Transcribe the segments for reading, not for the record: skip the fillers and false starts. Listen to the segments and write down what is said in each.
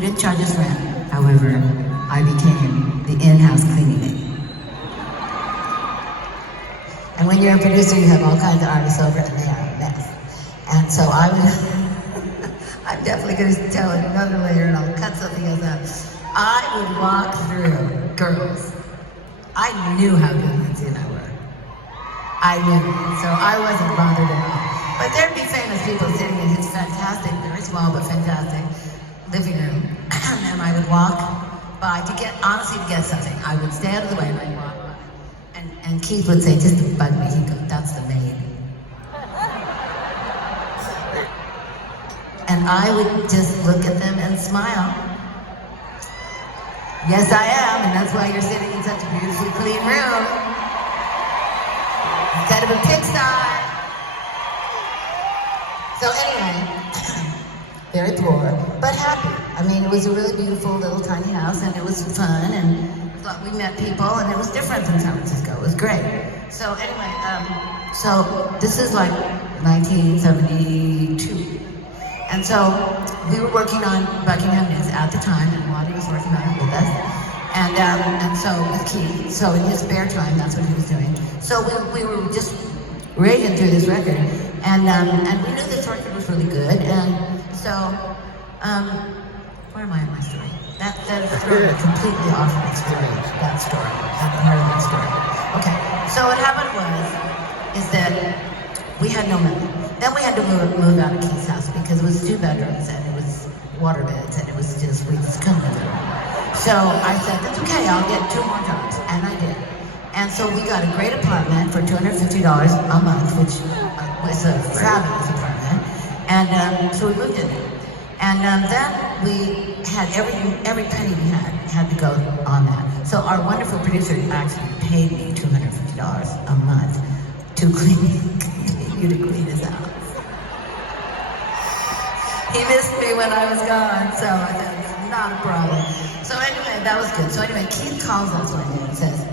who didn't charge us rent. However, I became the in-house cleaning lady. And when you're a producer, you have all kinds of artists over, and they are a mess. And so I would, I'm definitely going to tell it another later, and I'll cut something else out. I would walk through girls. I knew how good Lindsay and I were. I knew, so I wasn't bothered at all. But there'd be famous people sitting in his fantastic, very small but fantastic living room, and I would walk by to get, honestly, to get something. I would stay out of the way and I'd walk by. And Keith would say, just to bug me, he'd go, that's the maid. And I would just look at them and smile. Yes, I am, and that's why you're sitting in such a beautifully clean room. Instead of a pigsty. So anyway, very poor, but happy. I mean, it was a really beautiful little tiny house, and it was fun, and we met people, and it was different than San Francisco. It was great. So anyway, so this is like 1972. And so we were working on Buckingham News at the time, and Waddy was working on it with us. And so with Keith, so in his spare time, that's what he was doing. So we were just raging through this record, and we knew this record was really good. And so, where am I in my story? That is sort of completely off of the story. That story, that part of that story. Okay. So what happened is that we had no money. Then we had to move out of Keith's house because it was 2 bedrooms and it was water beds and it was just, we just couldn't live there. So I said, that's okay, I'll get 2 more jobs. And I did. And so we got a great apartment for $250 a month, which was a fabulous apartment. And so we moved in there. And then we had every penny we had to go on that. So our wonderful producer actually paid me $250 a month to continue to clean his house. He missed me when I was gone, so I said, not a problem. So anyway, that was good. So anyway, Keith calls us one day and says,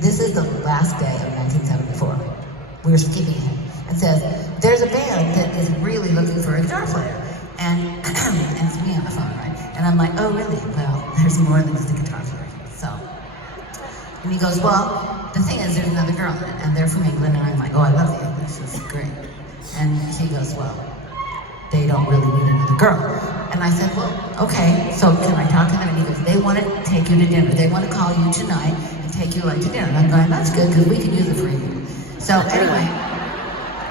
this is the last day of 1974. We were skipping it. And says, there's a band that is really looking for a guitar player. And it's me on the phone, right? And I'm like, oh really? Well, there's more than just a guitar player. So, and he goes, well, the thing is there's another girl in it, and they're from England, and I'm like, oh, I love the English, this is great. And he goes, well, they don't really need another girl. And I said, well, okay, so can I talk to them? And he goes, they want to take you to dinner. They want to call you tonight and take you like to dinner. And I'm going, that's good, because we can use it for you. So anyway,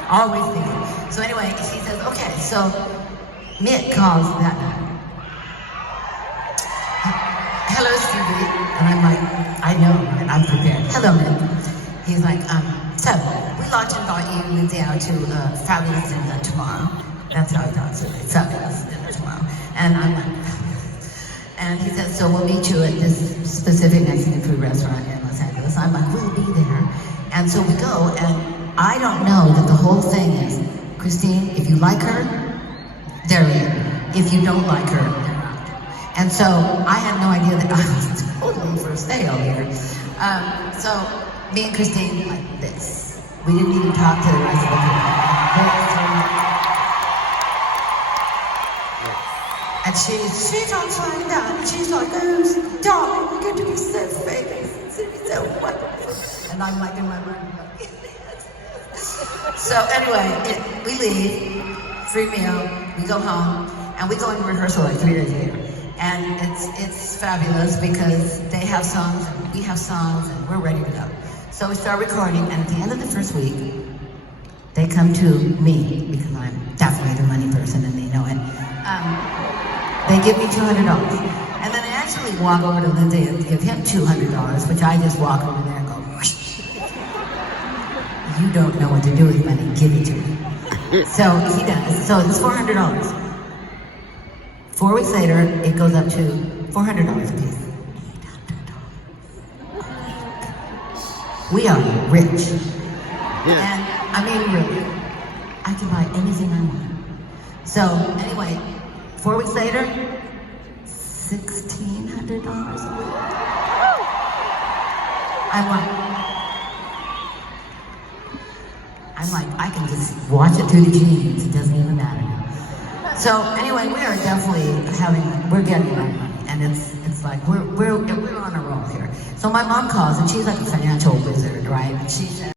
always thinking. So anyway, she says, okay, so Mick calls that night. Hello, Stevie. And I'm like, I know, and I'm prepared. Hello, Mick. He's like, so, we'd like to invite you and Lindsay out to Fabulous Dinner tomorrow. That's how he talks to me. Fabulous Dinner tomorrow. And I'm like, and he says, so we'll meet you at this specific Mexican food restaurant in Los Angeles. I'm like, we'll be there. And so we go, and I don't know that the whole thing is, Christine, if you like her, they're in. If you don't like her, they're out. And so I had no idea that I was totally for sale here. So me and Christine like this. We didn't even talk to the rest of the people. And she don't find out. And she's like, oh, darling, you're going to be so famous. It's going to be so wonderful. And I'm like in my mind, like, so anyway, we leave, free meal, we go home, and we go into rehearsal like 3 days later. And it's fabulous because they have songs, and we have songs, and we're ready to go. So we start recording, and at the end of the first week, they come to me, because I'm definitely the money person and they know it. They give me $200. And then I actually walk over to Lindsay and give him $200, which I just walk over there and go, whoosh. You don't know what to do with money, give it to me. So he does. So it's $400. 4 weeks later, it goes up to $400 a piece. We are rich. Yeah. And I mean, really, I can buy anything I want. So anyway, 4 weeks later, $1,600 a week. I'm like, I can just watch it through the jeans. It doesn't even matter now. So anyway, we are definitely we're getting our money, and it's like we're on a roll here. So my mom calls, and she's like a financial wizard, right? And she said,